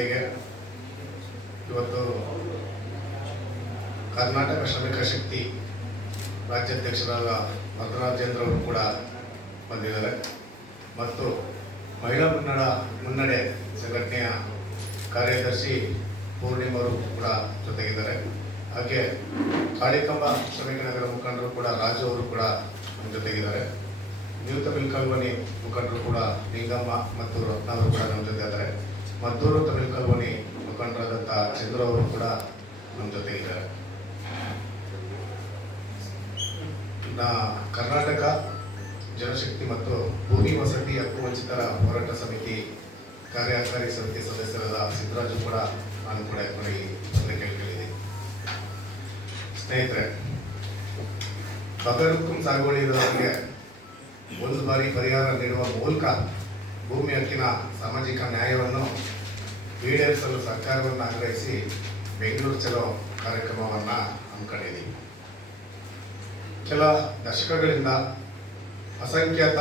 ಹೇಳಿಕೆಗೆ ಇವತ್ತು ಕರ್ನಾಟಕ ಶ್ರಮಿಕ ಶಕ್ತಿ ರಾಜ್ಯಾಧ್ಯಕ್ಷರಾದ ಮಧುರಾಜೇಂದ್ರ ಅವರು ಕೂಡ ಬಂದಿದ್ದಾರೆ. ಮತ್ತು ಮಹಿಳಾ ಮುನ್ನಡ, ಮುನ್ನಡೆ ಸಂಘಟನೆಯ ಕಾರ್ಯದರ್ಶಿ ಪೂರ್ಣಿಮರು ಕೂಡ ಜೊತೆಗಿದ್ದಾರೆ. ಹಾಗೆ ಕಾಳಿಕಂಬ ಶ್ರಮಿಕ ನಗರ ಮುಖಂಡರು ಕೂಡ, ರಾಜು ಅವರು ಕೂಡ ಜೊತೆಗಿದ್ದಾರೆ. ನಿವೃತ್ತ ತಮಿಳ್ ಮುಖಂಡರು ಕೂಡ, ನಿಂಗಮ್ಮ ಮತ್ತು ರತ್ನ ಅವರು ಕೂಡ ನಮ್ಮ ಜೊತೆ ಇದ್ದಾರೆ. ಮದ್ದೂರು ತಮಿಳ್ ಕಾಲೋನಿ ಮುಖಂಡರಾದಂಥ ಚಂದ್ರ ಅವರು ಕೂಡ ನಮ್ಮ ಜೊತೆಗಿದ್ದಾರೆ. ನಾ ಕರ್ನಾಟಕ ಜನಶಕ್ತಿ ಮತ್ತು ಭೂಮಿ ವಸತಿ ಹಕ್ಕು ವಂಚಿತರ ಹೋರಾಟ ಸಮಿತಿ ಕಾರ್ಯಕಾರಿ ಸಮಿತಿ ಸದಸ್ಯರಾದ ಸಿದ್ದರಾಜು ಕೂಡ ನಾನು ಕೂಡ ಈ ಪತ್ರಿಕೆ ಕೇಳಿದ್ದೀನಿ ಸ್ನೇಹಿತರೆ ಬಗರುಕುಂ ಸಾಗುವಳಿ ಇರೋರಿಗೆ ಒಂದು ಬಾರಿ ಪರಿಹಾರ ನೀಡುವ ಮೂಲಕ ಭೂಮಿ ಹಕ್ಕಿನ ಸಾಮಾಜಿಕ ನ್ಯಾಯವನ್ನು ಈಡೇರಿಸಲು ಸರ್ಕಾರವನ್ನು ಆಗ್ರಹಿಸಿ ಬೆಂಗಳೂರು ಚಲೋ ಕಾರ್ಯಕ್ರಮವನ್ನು ಹಮ್ಮಿಕೊಂಡಿದ್ದೀವಿ. ಕೆಲ ದಶಕಗಳಿಂದ ಅಸಂಖ್ಯಾತ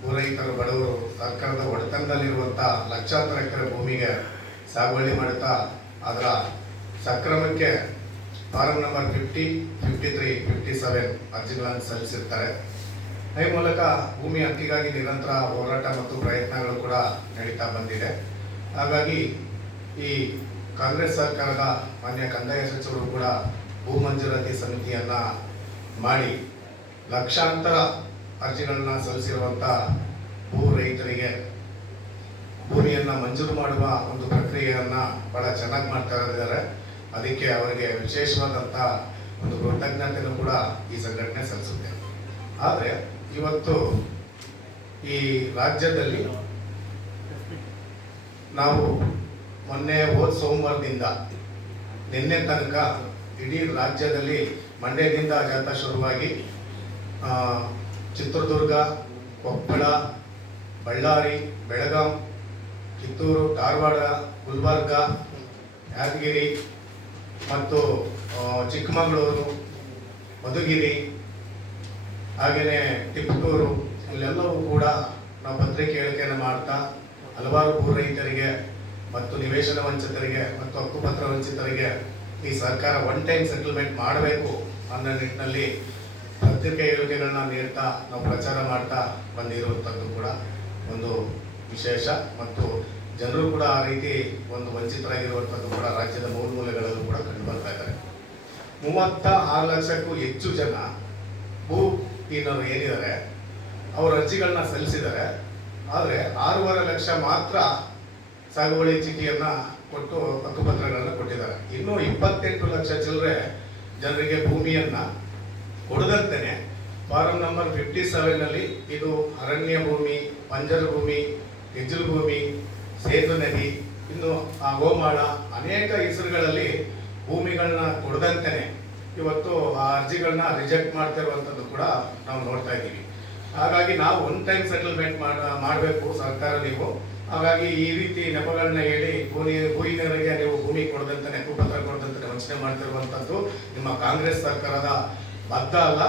ಪೂರೈಕರು ಬಡವರು ಸರ್ಕಾರದ ಒಡೆತನದಲ್ಲಿರುವಂಥ ಲಕ್ಷಾಂತರ ಎಕರೆ ಭೂಮಿಗೆ ಸಾಗುವಳಿ ಮಾಡುತ್ತಾ ಅದರ ಸಕ್ರಮಕ್ಕೆ form number fifty fifty three fifty seven ಅರ್ಜಿಗಳನ್ನು ಸಲ್ಲಿಸಿರ್ತಾರೆ. ಈ ಮೂಲಕ ಭೂಮಿ ಹಕ್ಕಿಗಾಗಿ ನಿರಂತರ ಹೋರಾಟ ಮತ್ತು ಪ್ರಯತ್ನಗಳು ಕೂಡ ನಡೀತಾ ಬಂದಿದೆ. ಹಾಗಾಗಿ ಈ ಕಾಂಗ್ರೆಸ್ ಸರ್ಕಾರದ ಮಾನ್ಯ ಕಂದಾಯ ಸಚಿವರು ಕೂಡ ಭೂ ಮಂಜೂರಾತಿ ಸಮಿತಿಯನ್ನ ಮಾಡಿ ಲಕ್ಷಾಂತರ ಅರ್ಜಿಗಳನ್ನ ಸಲ್ಲಿಸಿರುವಂಥ ಭೂ ರೈತರಿಗೆ ಭೂಮಿಯನ್ನ ಮಂಜೂರು ಮಾಡುವ ಒಂದು ಪ್ರಕ್ರಿಯೆಯನ್ನ ಬಹಳ ಚೆನ್ನಾಗಿ ಮಾಡ್ತಾ ಇದ್ದಾರೆ. ಅದಕ್ಕೆ ಅವರಿಗೆ ವಿಶೇಷವಾದಂಥ ಒಂದು ಕೃತಜ್ಞತೆಯನ್ನು ಕೂಡ ಈ ಸಂಘಟನೆ ಸಲ್ಲಿಸುತ್ತೆ. ಆದರೆ ಇವತ್ತು ಈ ರಾಜ್ಯದಲ್ಲಿ ನಾವು ಮೊನ್ನೆ ಹೋದ ಸೋಮವಾರದಿಂದ ನಿನ್ನೆ ತನಕ ಇಡೀ ರಾಜ್ಯದಲ್ಲಿ ಮಂಡ್ಯದಿಂದ ಜಾಥಾ ಶುರುವಾಗಿ ಚಿತ್ರದುರ್ಗ, ಕೊಪ್ಪಳ, ಬಳ್ಳಾರಿ, ಬೆಳಗಾಂ, ಕಿತ್ತೂರು, ಧಾರವಾಡ, ಗುಲ್ಬರ್ಗ, ಯಾದಗಿರಿ ಮತ್ತು ಚಿಕ್ಕಮಗಳೂರು, ಮಧುಗಿರಿ ಹಾಗೆಯೇ ತಿಪಟೂರು, ಇಲ್ಲೆಲ್ಲವೂ ಕೂಡ ನಾವು ಪತ್ರಿಕೆ ಹೇಳಿಕೆಯನ್ನು ಮಾಡ್ತಾ ಹಲವಾರು ಭೂ ರೈತರಿಗೆ ಮತ್ತು ನಿವೇಶನ ವಂಚಿತರಿಗೆ ಮತ್ತು ಹಕ್ಕುಪತ್ರ ವಂಚಿತರಿಗೆ ಈ ಸರ್ಕಾರ ಒನ್ ಟೈಮ್ ಸೆಟಲ್ಮೆಂಟ್ ಮಾಡಬೇಕು ಅನ್ನೋ ನಿಟ್ಟಿನಲ್ಲಿ ಪತ್ರಿಕೆ ಹೇಳಿಕೆಗಳನ್ನ ನೀಡ್ತಾ ನಾವು ಪ್ರಚಾರ ಮಾಡ್ತಾ ಬಂದಿರುವಂಥದ್ದು ಕೂಡ ಒಂದು ವಿಶೇಷ ಮತ್ತು ಜನರು ಕೂಡ ಆ ರೀತಿ ಒಂದು ವಂಚಿತರಾಗಿರುವಂಥದ್ದು ಕೂಡ ರಾಜ್ಯದ ಮೂಲ ಮೂಲೆಗಳಲ್ಲೂ ಕೂಡ ಕಂಡು ಬರ್ತಾ ಇದ್ದಾರೆ. ಮೂವತ್ತ ಆರು ಲಕ್ಷಕ್ಕೂ ಹೆಚ್ಚು ಜನ ಭೂ ಏನವರು ಏನಿದ್ದಾರೆ, ಅವರ ಅರ್ಜಿಗಳನ್ನ ಸಲ್ಲಿಸಿದ್ದಾರೆ. ಆದರೆ ಆರೂವರೆ ಲಕ್ಷ ಮಾತ್ರ ಸಾಗುವಳಿ ಚೀಟಿಯನ್ನು ಕೊಟ್ಟು ಹಕ್ಕುಪತ್ರಗಳನ್ನು ಕೊಟ್ಟಿದ್ದಾರೆ. ಇನ್ನೂ ಇಪ್ಪತ್ತೆಂಟು ಲಕ್ಷ ಚಿಲ್ಲರೆ ಜನರಿಗೆ ಭೂಮಿಯನ್ನು ಕೊಡದಂತೆಯೇ ಫಾರಂ ನಂಬರ್ ಫಿಫ್ಟಿ ಸೆವೆನ್ನಲ್ಲಿ ಇದು ಅರಣ್ಯ ಭೂಮಿ, ಪಂಜರ ಭೂಮಿ ಗೆಜ್ಜಲು ಭೂಮಿ, ಸೇತು ನದಿ, ಇನ್ನು ಆ ಗೋಮಾಳ ಅನೇಕ ಹೆಸರುಗಳಲ್ಲಿ ಭೂಮಿಗಳನ್ನ ಕೊಡದಂತೆಯೇ ಇವತ್ತು ಆ ಅರ್ಜಿಗಳನ್ನ ರಿಜೆಕ್ಟ್ ಮಾಡ್ತಾ ಇರುವಂಥದ್ದು ಕೂಡ ನಾವು ನೋಡ್ತಾ ಇದ್ದೀವಿ. ಹಾಗಾಗಿ ನಾವು ಒನ್ ಟೈಮ್ ಸೆಟಲ್ಮೆಂಟ್ ಮಾಡಬೇಕು ಸರ್ಕಾರ ನೀವು. ಹಾಗಾಗಿ ಈ ರೀತಿ ನೆಪಗಳನ್ನ ಹೇಳಿ ಭೂಮಿ ಭೂಮಿಗರಿಗೆ ನೀವು ಭೂಮಿ ಕೊಡದಂತೆ ನೆಪಪತ್ರ ಕೊಡದಂತೆ ವಂಚನೆ ಮಾಡ್ತಿರುವಂಥದ್ದು ನಿಮ್ಮ ಕಾಂಗ್ರೆಸ್ ಸರ್ಕಾರದ ಬದ್ಧ ಅಲ್ಲ.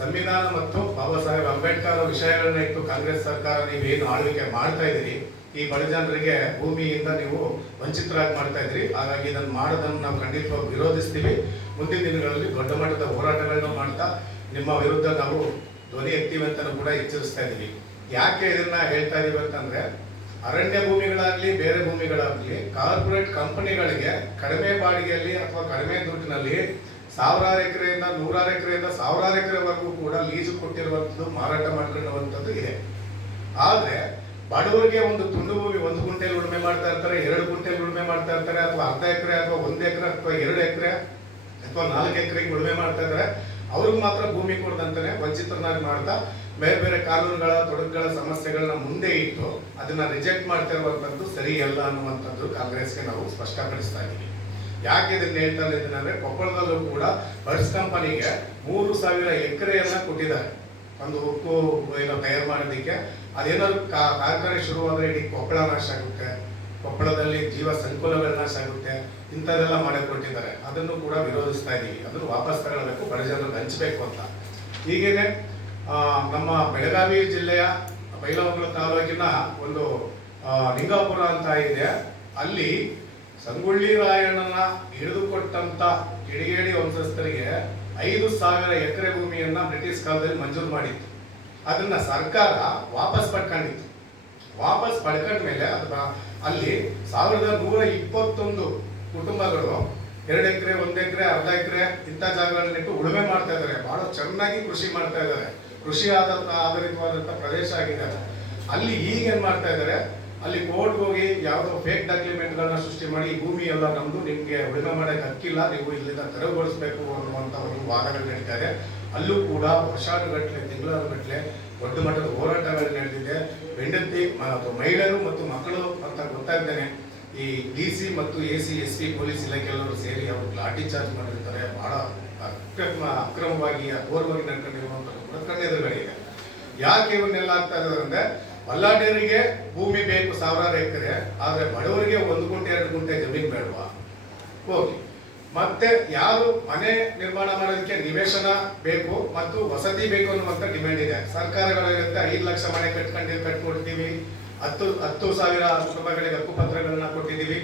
ಸಂವಿಧಾನ ಮತ್ತು ಬಾಬಾ ಸಾಹೇಬ್ ಅಂಬೇಡ್ಕರ್ ವಿಷಯಗಳನ್ನ ಇಟ್ಟು ಕಾಂಗ್ರೆಸ್ ಸರ್ಕಾರ ನೀವು ಏನು ಆಳ್ವಿಕೆ ಮಾಡ್ತಾ ಇದ್ದೀರಿ, ಈ ಬಡ ಜನರಿಗೆ ಭೂಮಿಯಿಂದ ನೀವು ವಂಚಿತರಾಗಿ ಮಾಡ್ತಾ ಇದ್ರಿ ಹಾಗಾಗಿ ಇದನ್ನು ಮಾಡೋದನ್ನು ನಾವು ಖಂಡಿತವಾಗಿ ವಿರೋಧಿಸ್ತೀವಿ. ಮುಂದಿನ ದಿನಗಳಲ್ಲಿ ದೊಡ್ಡ ಮಟ್ಟದ ಹೋರಾಟಗಳನ್ನ ಮಾಡ್ತಾ, ನಿಮ್ಮ ವಿರುದ್ಧ ನಾವು ಧ್ವನಿ ಎತ್ತೀವಿ ಅಂತ ಕೂಡ ಎಚ್ಚರಿಸ್ತಾ ಇದ್ದೀವಿ. ಯಾಕೆ ಇದನ್ನ ಹೇಳ್ತಾ ಇದೀವಿ ಅಂತಂದ್ರೆ, ಅರಣ್ಯ ಭೂಮಿಗಳಾಗ್ಲಿ, ಬೇರೆ ಭೂಮಿಗಳಾಗ್ಲಿ, ಕಾರ್ಪೊರೇಟ್ ಕಂಪನಿಗಳಿಗೆ ಕಡಿಮೆ ಬಾಡಿಗೆಯಲ್ಲಿ ಅಥವಾ ಕಡಿಮೆ ದುಡ್ಡಿನಲ್ಲಿ ಸಾವಿರಾರು ಎಕರೆಯಿಂದ ನೂರಾರು ಎಕರೆಯಿಂದ ಸಾವಿರಾರು ಎಕರೆವರೆಗೂ ಕೂಡ ಲೀಸು ಕೊಟ್ಟಿರುವಂಥದ್ದು ಮಾರಾಟ ಮಾಡ್ಕೊಳ್ಳುವಂಥದ್ದು ಇದೆ. ಆದರೆ, ಬಡವರಿಗೆ ಒಂದು ತುಂಡು ಭೂಮಿ ಒಂದು ಗುಂಟೆಯಲ್ಲಿ ಉಳುಮೆ ಮಾಡ್ತಾ ಇರ್ತಾರೆ, ಎರಡು ಗುಂಟೆಯಲ್ಲಿ ಉಳುಮೆ ಮಾಡ್ತಾ ಇರ್ತಾರೆ, ಅಥವಾ ಅರ್ಧ ಎಕರೆ ಅಥವಾ ಒಂದು ಎಕರೆ ಅಥವಾ ಎರಡು ಎಕರೆ ಅಥವಾ ನಾಲ್ಕು ಎಕರೆಗೆ ಉಳುಮೆ ಮಾಡ್ತಾ ಇದ್ದಾರೆ ಅವ್ರಿಗೆ ಮಾತ್ರ ಭೂಮಿ ಕೊಡದಂತಾನೆ ವಂಚಿತರನ್ನಾಗಿ ಮಾಡ್ತಾ ಬೇರೆ ಬೇರೆ ಕಾನೂನುಗಳ, ತೊಡಕುಗಳ ಸಮಸ್ಯೆಗಳನ್ನ ಮುಂದೆ ಇಟ್ಟು ಅದನ್ನ ರಿಜೆಕ್ಟ್ ಮಾಡ್ತಾ ಇರುವಂತದ್ದು ಸರಿಯಲ್ಲ ಅನ್ನುವಂಥದ್ದು ಕಾಂಗ್ರೆಸ್ಗೆ ನಾವು ಸ್ಪಷ್ಟಪಡಿಸ್ತಾ ಇದ್ದೀವಿ. ಯಾಕೆ ಇದನ್ನ ಹೇಳ್ತಾ ಇದ್ದೀನಿ ಅಂದ್ರೆ ಕೊಪ್ಪಳದಲ್ಲೂ ಕೂಡ ಬರ್ಸ್ ಕಂಪನಿಗೆ ಮೂರು ಸಾವಿರ ಎಕರೆಯನ್ನ ಕೊಟ್ಟಿದ್ದಾರೆ. ಒಂದು ಉಕ್ಕು ಏನೋ ತಯಾರು ಮಾಡೋದಕ್ಕೆ. ಅದೇನಾದ್ರು ಕಾರ್ಖಾನೆ ಶುರುವಾದ್ರೆ ಇಡೀ ಕೊಪ್ಪಳ ನಾಶ ಆಗುತ್ತೆ. ಕೊಪ್ಪಳದಲ್ಲಿ ಜೀವ ಸಂಕುಲಗಳನ್ನ ನಾಶ ಆಗುತ್ತೆ ಇಂಥದ್ದೆಲ್ಲ ಮಾಡಿಕೊಟ್ಟಿದ್ದಾರೆ. ಅದನ್ನು ಕೂಡ ವಿರೋಧಿಸ್ತಾ ಇದ್ದೀವಿ ಅದನ್ನು ವಾಪಸ್ ತಗೊಳ್ಬೇಕು ಬಡ ಜನರು ಹಂಚಬೇಕು ಅಂತ. ಹೀಗೇನೆ ನಮ್ಮ ಬೆಳಗಾವಿ ಜಿಲ್ಲೆಯ ಬೈಲಹೊಂಗಲ ತಾಲೂಕಿನ ಒಂದು ಲಿಂಗಾಪುರ ಅಂತ ಇದೆ. ಅಲ್ಲಿ ಸಂಗೊಳ್ಳಿ ರಾಯಣ್ಣನ ಹಿಡಿದುಕೊಟ್ಟಂತ ಕಿಡಿಗೇಡಿ ವಂಶಸ್ಥರಿಗೆ ಐದು ಸಾವಿರ ಎಕರೆ ಭೂಮಿಯನ್ನ ಬ್ರಿಟಿಷ್ ಕಾಲದಲ್ಲಿ ಮಂಜೂರು ಮಾಡಿತ್ತು. ಅದನ್ನ ಸರ್ಕಾರ ವಾಪಸ್ ಪಡ್ಕೊಂಡಿತ್ತು. ವಾಪಸ್ ಪಡ್ಕೊಂಡ್ಮೇಲೆ ಅದು ಅಲ್ಲಿ ಸಾವಿರದ ನೂರ ಇಪ್ಪತ್ತೊಂದು ಕುಟುಂಬಗಳು, ಎರಡು ಎಕರೆ, ಒಂದು ಎಕರೆ, ಅರ್ಧ ಎಕರೆ, ಇಂಥ ಜಾಗಗಳನ್ನಿಟ್ಟು ಉಳುಮೆ ಮಾಡ್ತಾ ಇದ್ದಾರೆ. ಬಹಳ ಚೆನ್ನಾಗಿ ಕೃಷಿ ಮಾಡ್ತಾ ಇದ್ದಾರೆ. ಕೃಷಿ ಆದ ಆಧಾರಿತವಾದಂಥ ಪ್ರದೇಶ ಆಗಿದೆ. ಅಲ್ಲಿ ಈಗ ಮಾಡ್ತಾ ಇದ್ದಾರೆ? ಅಲ್ಲಿ ಕೋರ್ಟ್ಗೆ ಹೋಗಿ ಯಾವುದೋ ಫೇಕ್ ಡಾಕ್ಯುಮೆಂಟ್ಗಳನ್ನ ಸೃಷ್ಟಿ ಮಾಡಿ ಭೂಮಿ ಎಲ್ಲ ನಮ್ದು, ನಿಮಗೆ ಉಳುಮೆ ಮಾಡಕ್ಕೆ ಹಕ್ಕಿಲ್ಲ, ನೀವು ಇಲ್ಲಿಂದ ತೆರವುಗೊಳಿಸಬೇಕು ಅನ್ನುವಂತ ಒಂದು ವಾದಗಳು ನಡೀತಾ ಇದೆ. ಅಲ್ಲೂ ಕೂಡ ವರ್ಷಾನುಗಟ್ಲೆ ತಿಂಗಳಾನುಗಟ್ಲೆ ದೊಡ್ಡ ಮಟ್ಟದ ಹೋರಾಟಗಳು ನಡೆದಿದೆ. ಹೆಂಡತಿ ಮಹಿಳೆಯರು ಮತ್ತು ಮಕ್ಕಳು ಅಂತ ಗೊತ್ತಾಗ್ತೇನೆ ಈ ಡಿ ಸಿ ಮತ್ತು A C, S P police ಇಲಾಖೆಯವರು ಸೇರಿ ಅವರು ಲಾಠಿ ಚಾರ್ಜ್ ಮಾಡಿರ್ತಾರೆ. ಬಹಳ ಅಕ್ರಮ ಅಕ್ರಮವಾಗಿ ಅಪೂರ್ವವಾಗಿ ನಡ್ಕೊಂಡಿರುವಂತಹ ಕೂಡ ಕಣ್ಣೆದುರುಗಳಿದೆ ಯಾಕೆ ಇವನ್ನೆಲ್ಲ ಆಗ್ತಾ ಅಂದ್ರೆ ಬಲ್ಲಾಢ್ಯರಿಗೆ ಭೂಮಿ ಬೇಕು ಸಾವಿರಾರು ಎಕರೆ, ಆದ್ರೆ ಬಡವರಿಗೆ ಒಂದು ಗುಂಟೆ, ಎರಡು ಗುಂಟೆ ಜಮೀನು ಬೇಡವಾ? ಹೋಗಿ ಮತ್ತೆ ಯಾರು ಮನೆ ನಿರ್ಮಾಣ ಮಾಡೋದಕ್ಕೆ ನಿವೇಶನ ಬೇಕು ಮತ್ತು ವಸತಿ ಬೇಕು ಅನ್ನುವಂತ ಡಿಮ್ಯಾಂಡ್ ಇದೆ. ಸರ್ಕಾರಗಳಿರುತ್ತೆ ಐದು ಲಕ್ಷ ಮನೆ ಕಟ್ಕೊಂಡು ಕಟ್ಕೊಡ್ತೀವಿ. ಹತ್ತು ಹತ್ತು ಸಾವಿರ ಕುಟುಂಬಗಳಿಗೆ ಹಕ್ಕುಪತ್ರಗಳನ್ನ ಕೊಟ್ಟಿದ್ದೀವಿ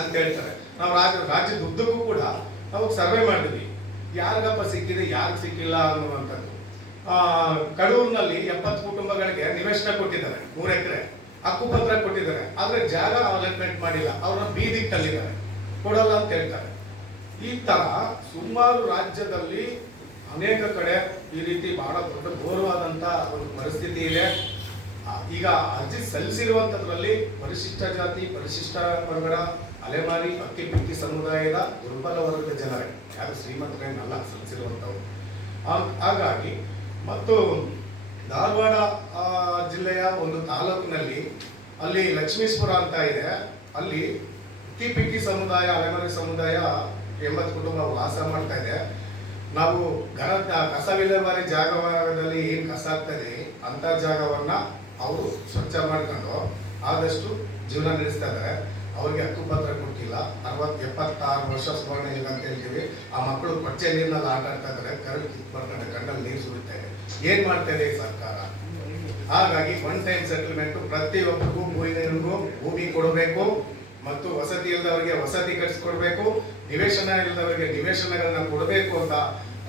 ಅಂತ ಹೇಳ್ತಾರೆ. ನಾವು ರಾಜ್ಯ, ರಾಜ್ಯದ ಉದ್ದಕ್ಕೂ ಕೂಡ ನಾವು ಸರ್ವೆ ಮಾಡಿದ್ವಿ. ಯಾರಿಗಪ್ಪ ಸಿಕ್ಕಿದೆ, ಯಾರಿಗೆ ಸಿಕ್ಕಿಲ್ಲ ಅನ್ನುವಂಥದ್ದು. ಕಡೂರಿನಲ್ಲಿ ಎಪ್ಪತ್ತು ಕುಟುಂಬಗಳಿಗೆ ನಿವೇಶನ ಕೊಟ್ಟಿದ್ದಾರೆ, ಮೂರು ಎಕರೆ. ಹಕ್ಕುಪತ್ರ ಕೊಟ್ಟಿದ್ದಾರೆ. ಆದರೆ ಜಾಗ ಅಲಾಟ್ಮೆಂಟ್ ಮಾಡಿಲ್ಲ. ಅವ್ರನ್ನ ಬೀದಿಗೆ ತಲ್ಲಿದ್ದಾರೆ ಕೊಡಲ್ಲ ಅಂತ ಹೇಳ್ತಾರೆ. ಈ ತರ ಸುಮಾರು ರಾಜ್ಯದಲ್ಲಿ ಅನೇಕ ಕಡೆ ಈ ರೀತಿ ಬಹಳ ದೊಡ್ಡ ಘೋರವಾದಂತ ಒಂದು ಪರಿಸ್ಥಿತಿ ಇದೆ. ಈಗ ಅರ್ಜಿ ಸಲ್ಲಿಸಿರುವಂತದ್ರಲ್ಲಿ ಪರಿಶಿಷ್ಟ ಜಾತಿ, ಪರಿಶಿಷ್ಟ ಪಂಗಡ ಅಲೆಮಾರಿ, ಅಕ್ಕಿ, ಪಿಕ್ಕಿ ಸಮುದಾಯದ ದುರ್ಬಲ ವರ್ಗದ ಜನರೇ. ಯಾರು ಶ್ರೀಮಂತರೇನಲ್ಲ ಸಲ್ಲಿಸಿರುವಂತವ್ರು. ಆ- ಹಾಗಾಗಿ ಮತ್ತು ಧಾರವಾಡ ಜಿಲ್ಲೆಯ ಒಂದು ತಾಲೂಕಿನಲ್ಲಿ ಅಲ್ಲಿ ಲಕ್ಷ್ಮೀಶ್ವರ ಅಂತ ಇದೆ. ಅಲ್ಲಿ ಅಕ್ಕಿ, ಪಿಕ್ಕಿ ಸಮುದಾಯ, ಅಲೆಮಾರಿ ಸಮುದಾಯ ಎಂಬತ್ತು ಕುಟುಂಬ ವಾಸ ಮಾಡ್ತಾ ಇದೆ. ನಾವು ಘನ ಕಸ ವಿಲೇವಾರಿ ಜಾಗದಲ್ಲಿ ಏನು ಕಸ ಆಗ್ತದೆ ಅಂತ ಜಾಗವನ್ನ ಅವರು ಸ್ವಚ್ಛ ಮಾಡ್ಕೊಂಡು ಆದಷ್ಟು ಜೀವನ ನಡೆಸ್ತಾ ಇದ್ದಾರೆ. ಅವ್ರಿಗೆ ಹಕ್ಕುಪತ್ರ ಕೊಟ್ಟಿಲ್ಲ. ಅರವತ್, ಎಪ್ಪತ್ತಾರು ವರ್ಷ ಸುವರ್ಣ ಇಲ್ಲ ಅಂತ ಹೇಳ್ತೀವಿ. ಆ ಮಕ್ಕಳು ಕೊಚ್ಚೆ ನೀರಿನಲ್ಲಿ ಆಟ ಆಡ್ತಾ ಇದ್ದಾರೆ. ಕರೆಂಟ್ ಕಿತ್ತು ಬರ್ತಾರೆ ಕಣ್ಣಲ್ಲಿ ನೀರು ಸುರಿತಾ ಇದೆ. ಏನ್ ಮಾಡ್ತಾ ಇದೆ ಸರ್ಕಾರ? ಹಾಗಾಗಿ ಒನ್ ಟೈಮ್ ಸೆಟಲ್ಮೆಂಟ್ ಪ್ರತಿಯೊಬ್ಬರಿಗೂ ಭೂಮಿಗೂ ಭೂಮಿ ಕೊಡಬೇಕು. ಮತ್ತು ವಸತಿ ಇಲ್ಲದವರಿಗೆ ವಸತಿ ಕಟ್ಟಿಸ್ಕೊಡ್ಬೇಕು, ನಿವೇಶನ ಇಲ್ಲದವರಿಗೆ ನಿವೇಶನಗಳನ್ನ ಕೊಡಬೇಕು ಅಂತ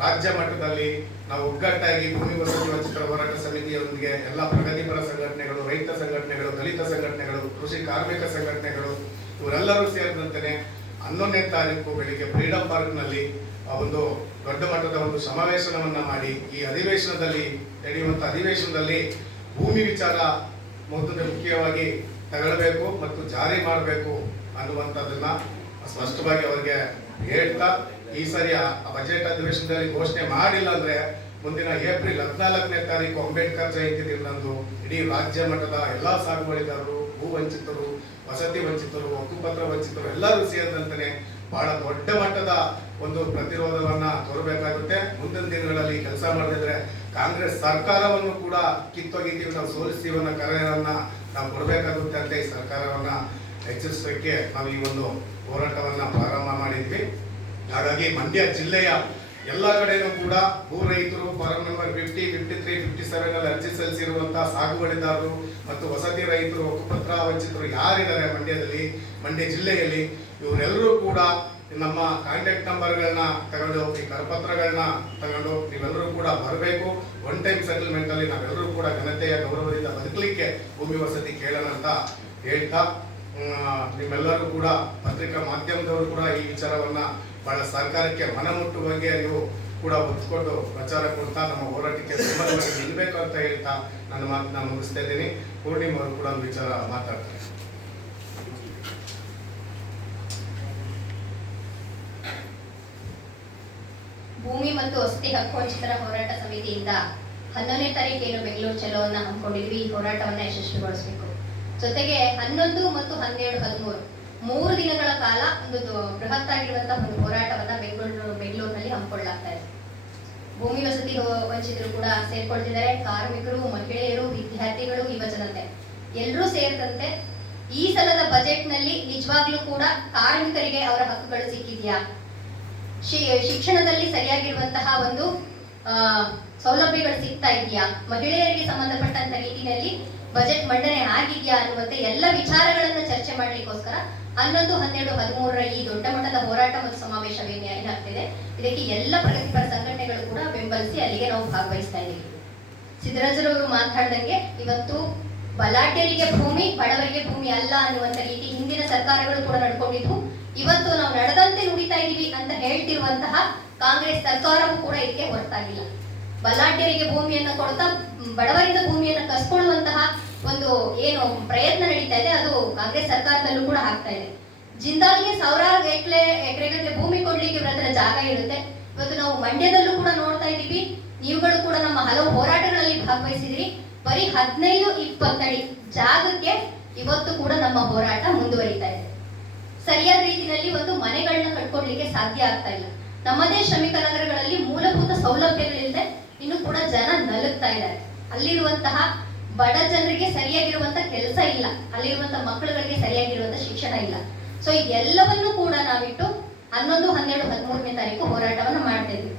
ರಾಜ್ಯ ಮಟ್ಟದಲ್ಲಿ ನಾವು ಒಗ್ಗಟ್ಟಾಗಿ ಭೂಮಿ ವಸತಿ ವಂಚಿತರ ಹೋರಾಟ ಸಮಿತಿಯೊಂದಿಗೆ ಎಲ್ಲ ಪ್ರಗತಿಪರ ಸಂಘಟನೆಗಳು, ರೈತ ಸಂಘಟನೆಗಳು, ದಲಿತ ಸಂಘಟನೆಗಳು, ಕೃಷಿ ಕಾರ್ಮಿಕ ಸಂಘಟನೆಗಳು, ಇವರೆಲ್ಲರೂ ಸೇರಿದಂತೆ ಹನ್ನೊಂದನೇ ತಾರೀಕು ಬೆಳಿಗ್ಗೆ ಫ್ರೀಡಂ ಪಾರ್ಕ್ನಲ್ಲಿ ಒಂದು ದೊಡ್ಡ ಮಟ್ಟದ ಒಂದು ಸಮಾವೇಶನವನ್ನು ಮಾಡಿ ಈ ಅಧಿವೇಶನದಲ್ಲಿ ನಡೆಯುವಂಥ ಅಧಿವೇಶನದಲ್ಲಿ ಭೂಮಿ ವಿಚಾರ ಮೊದಲು ಮುಖ್ಯವಾಗಿ ತಗೊಳ್ಬೇಕು ಮತ್ತು ಜಾರಿ ಮಾಡಬೇಕು ಅನ್ನುವಂಥದ್ದನ್ನು ಸ್ಪಷ್ಟವಾಗಿ ಅವರಿಗೆ ಹೇಳ್ತಾ ಈ ಸರಿ ಆ ಬಜೆಟ್ ಅಧಿವೇಶನದಲ್ಲಿ ಘೋಷಣೆ ಮಾಡಿಲ್ಲ ಅಂದ್ರೆ ಮುಂದಿನ ಏಪ್ರಿಲ್ ಹದಿನಾಲ್ಕನೇ ತಾರೀಕು ಅಂಬೇಡ್ಕರ್ ಜಯಂತಿ ದಿನದಂದು ಇಡೀ ರಾಜ್ಯ ಮಟ್ಟದ ಎಲ್ಲಾ ಸಾಗುವಳಿದಾರರು, ಭೂ ವಂಚಿತರು, ವಸತಿ ವಂಚಿತರು, ಹಕ್ಕುಪತ್ರ ವಂಚಿತರು ಎಲ್ಲರೂ ಸೇರಿದಂತೆ ಬಹಳ ದೊಡ್ಡ ಮಟ್ಟದ ಒಂದು ಪ್ರತಿರೋಧವನ್ನ ತೋರಬೇಕಾಗುತ್ತೆ. ಮುಂದಿನ ದಿನಗಳಲ್ಲಿ ಕೆಲಸ ಮಾಡದಿದ್ರೆ ಕಾಂಗ್ರೆಸ್ ಸರ್ಕಾರವನ್ನು ಕೂಡ ಕಿತ್ತೊಗಿತೀವಿ ನಾವು ಸೋಲಿಸ್ತೀವನ್ನ ಕರೆಯನ್ನ ನಾವು ಕೊಡಬೇಕಾಗುತ್ತೆ ಅಂತ ಈ ಸರ್ಕಾರವನ್ನು ಹೆಚ್ಚಿಸೋಕ್ಕೆ ನಾವು ಈ ಒಂದು ಹೋರಾಟವನ್ನು ಪ್ರಾರಂಭ ಮಾಡಿದ್ವಿ. ಹಾಗಾಗಿ ಮಂಡ್ಯ ಜಿಲ್ಲೆಯ ಎಲ್ಲ ಕಡೆಯೂ ಕೂಡ ಭೂ ರೈತರು, form number fifty fifty three fifty seven ಅಲ್ಲಿ ಅರ್ಜಿ ಸಲ್ಲಿಸಿರುವಂತಹ ಸಾಗುವಳಿದಾರರು ಮತ್ತು ವಸತಿ ರೈತರು ಹಕ್ಕುಪತ್ರ ವಂಚಿತರು ಯಾರಿದ್ದಾರೆ ಮಂಡ್ಯದಲ್ಲಿ, ಮಂಡ್ಯ ಜಿಲ್ಲೆಯಲ್ಲಿ, ಇವರೆಲ್ಲರೂ ಕೂಡ ನಮ್ಮ ಕಾಂಟ್ಯಾಕ್ಟ್ ನಂಬರ್ಗಳನ್ನ ತಗೊಂಡು ಈ ಕರಪತ್ರಗಳನ್ನ ತಗೊಂಡು ನೀವೆಲ್ಲರೂ ಕೂಡ ಬರಬೇಕು. ಒನ್ ಟೈಮ್ ಸೆಟಲ್ಮೆಂಟ್ ಅಲ್ಲಿ ನಾವೆಲ್ಲರೂ ಕೂಡ ಘನತೆಯ ಗೌರವದಿಂದ ಬದುಕಲಿಕ್ಕೆ ಭೂಮಿ ವಸತಿ ಕೇಳೋಣ ಅಂತ ಹೇಳ್ತಾ ನಿಮ್ಮೆಲ್ಲರೂ ಕೂಡ ಪತ್ರಿಕಾ ಮಾಧ್ಯಮದವರು ಕೂಡ ಈ ವಿಚಾರವನ್ನ ಬಹಳ ಸರ್ಕಾರಕ್ಕೆ ಮನಮುಟ್ಟುವಂಗೆ ನೀವು ಕೂಡ ಒಪ್ಪಿಕೊಂಡು ಪ್ರಚಾರ ಕೊಡ್ತಾ, ನಮ್ಮ ಹೋರಾಟಕ್ಕೆ ನಿಲ್ಬೇಕು ಅಂತ ಹೇಳ್ತಾ ನನ್ನ ಮಾತನ್ನ ಮುಗಿಸ್ತಾ ಇದ್ದೀನಿ. ಪೂರ್ಣಿಮಾ ಅವರು ಕೂಡ ಒಂದು ವಿಚಾರ ಮಾತಾಡ್ತಾರೆ. ಭೂಮಿ ಮತ್ತು ವಸತಿ ಹಕ್ಕು ವಂಚಿತರ ಹೋರಾಟ ಸಮಿತಿಯಿಂದ ಹನ್ನೊಂದನೇ ತಾರೀಕೇನು ಬೆಂಗಳೂರು ಚಲೋವನ್ನ ಹಮ್ಮಿಕೊಂಡಿದ್ವಿ. ಈ ಹೋರಾಟವನ್ನ ಯಶಸ್ವಿಗೊಳಿಸಬೇಕು. ಜೊತೆಗೆ ಹನ್ನೊಂದು ಮತ್ತು ಹನ್ನೆರಡು ಹದಿಮೂರು, ಮೂರು ದಿನಗಳ ಕಾಲ ಒಂದು ಬೃಹತ್ ಆಗಿರುವಂತಹ ಒಂದು ಹೋರಾಟವನ್ನ ಬೆಂಗಳೂರು, ಬೆಂಗಳೂರಿನಲ್ಲಿ ಹಮ್ಮಿಕೊಳ್ಳಲಾಗ್ತಾ ಇದೆ. ಭೂಮಿ ವಸತಿ ವಂಚಿತರು ಕೂಡ ಸೇರ್ಕೊಳ್ತಿದ್ದಾರೆ. ಕಾರ್ಮಿಕರು, ಮಹಿಳೆಯರು, ವಿದ್ಯಾರ್ಥಿಗಳು, ಯುವಜನತೆ ಎಲ್ಲರೂ ಸೇರಿದಂತೆ ಈ ಸಲದ ಬಜೆಟ್ನಲ್ಲಿ ನಿಜವಾಗ್ಲೂ ಕೂಡ ಕಾರ್ಮಿಕರಿಗೆ ಅವರ ಹಕ್ಕುಗಳು ಸಿಕ್ಕಿದ್ಯಾ? ಶಿಕ್ಷಣದಲ್ಲಿ ಸರಿಯಾಗಿರುವಂತಹ ಒಂದು ಸೌಲಭ್ಯಗಳು ಸಿಗ್ತಾ ಇದೆಯಾ? ಮಹಿಳೆಯರಿಗೆ ಸಂಬಂಧಪಟ್ಟಂತ ರೀತಿಯಲ್ಲಿ ಬಜೆಟ್ ಮಂಡನೆ ಆಗಿದೆಯಾ ಅನ್ನುವಂತೆ ಎಲ್ಲ ವಿಚಾರಗಳನ್ನ ಚರ್ಚೆ ಮಾಡ್ಲಿಕ್ಕೋಸ್ಕರ ಹನ್ನೊಂದು, ಹನ್ನೆರಡು, ಹದಿಮೂರರ ಈ ದೊಡ್ಡ ಮಟ್ಟದ ಹೋರಾಟ ಮತ್ತು ಸಮಾವೇಶ ಏನಾಗ್ತಿದೆ? ಇದಕ್ಕೆ ಎಲ್ಲ ಪ್ರಗತಿಪರ ಸಂಘಟನೆಗಳು ಕೂಡ ಬೆಂಬಲಿಸಿ ಅಲ್ಲಿಗೆ ನಾವು ಭಾಗವಹಿಸ್ತಾ ಇದ್ದೀವಿ. ಸಿದ್ದರಾಜರವರು ಮಾತಾಡ್ದಂಗೆ ಇವತ್ತು ಬಲಾಢ್ಯರಿಗೆ ಭೂಮಿ, ಬಡವರಿಗೆ ಭೂಮಿ ಅಲ್ಲ ಅನ್ನುವಂತ ರೀತಿ ಹಿಂದಿನ ಸರ್ಕಾರಗಳು ಕೂಡ ನಡ್ಕೊಂಡಿದ್ವು ಇವತ್ತು ನಾವು ನಡೆದಂತೆ ನುಡಿತಾ ಇದ್ದೀವಿ ಅಂತ ಹೇಳ್ತಿರುವಂತಹ ಕಾಂಗ್ರೆಸ್ ಸರ್ಕಾರವೂ ಕೂಡ ಇದಕ್ಕೆ ಹೊರತಾಗಿಲ್ಲ ಬಲ್ಲಾಢ್ಯರಿಗೆ ಭೂಮಿಯನ್ನು ಕೊಡ್ತಾ, ಬಡವರಿಂದ ಭೂಮಿಯನ್ನು ಕಸ್ಕೊಳ್ಳುವಂತಹ ಒಂದು ಏನು ಪ್ರಯತ್ನ ನಡೀತಾ ಇದೆ, ಅದು ಕಾಂಗ್ರೆಸ್ ಸರ್ಕಾರದಲ್ಲೂ ಕೂಡ ಆಗ್ತಾ ಇದೆ. ಜಿಂದಾಲ್ಗೆ ಸಾವಿರಾರು ಎಕರೆ ಎಕರೆಗಟ್ಟಲೆ ಭೂಮಿ ಕೊಡ್ಲಿಕ್ಕೆ ಇವರತ್ರ ಜಾಗ ಇರುತ್ತೆ. ಇವತ್ತು ನಾವು ಮಂಡ್ಯದಲ್ಲೂ ಕೂಡ ನೋಡ್ತಾ ಇದ್ದೀವಿ ನೀವುಗಳು ಕೂಡ ನಮ್ಮ ಹಲವು ಹೋರಾಟಗಳಲ್ಲಿ ಭಾಗವಹಿಸಿದ್ರಿ. ಬರೀ ಹದಿನೈದು ಇಪ್ಪತ್ತಡಿ ಜಾಗಕ್ಕೆ ಇವತ್ತು ಕೂಡ ನಮ್ಮ ಹೋರಾಟ ಮುಂದುವರಿತಾ ಇದೆ. ಸರಿಯಾದ ರೀತಿಯಲ್ಲಿ ಒಂದು ಮನೆಗಳನ್ನ ಕಟ್ಕೊಡ್ಲಿಕ್ಕೆ ಸಾಧ್ಯ ಆಗ್ತಾ ಇಲ್ಲ. ನಮ್ಮದೇ ಶ್ರಮಿಕ ನಗರಗಳಲ್ಲಿ ಮೂಲಭೂತ ಸೌಲಭ್ಯಗಳಿಲ್ಲದೆ ಇನ್ನು ಕೂಡ ಜನ ನಲುಗ್ತಾ ಇದ್ದಾರೆ. ಅಲ್ಲಿರುವಂತಹ ಬಡ ಜನರಿಗೆ ಸರಿಯಾಗಿರುವಂತ ಕೆಲಸ ಇಲ್ಲ. ಅಲ್ಲಿರುವಂತಹ ಮಕ್ಕಳುಗಳಿಗೆ ಸರಿಯಾಗಿರುವಂತ ಶಿಕ್ಷಣ ಇಲ್ಲ. ಸೊ ಇದೆಲ್ಲವನ್ನು ಕೂಡ ನಾವಿಟ್ಟು ಹನ್ನೊಂದು, ಹನ್ನೆರಡು, ಹದಿಮೂರನೇ ತಾರೀಕು ಹೋರಾಟವನ್ನು ಮಾಡ್ತಾ ಇದ್ವಿ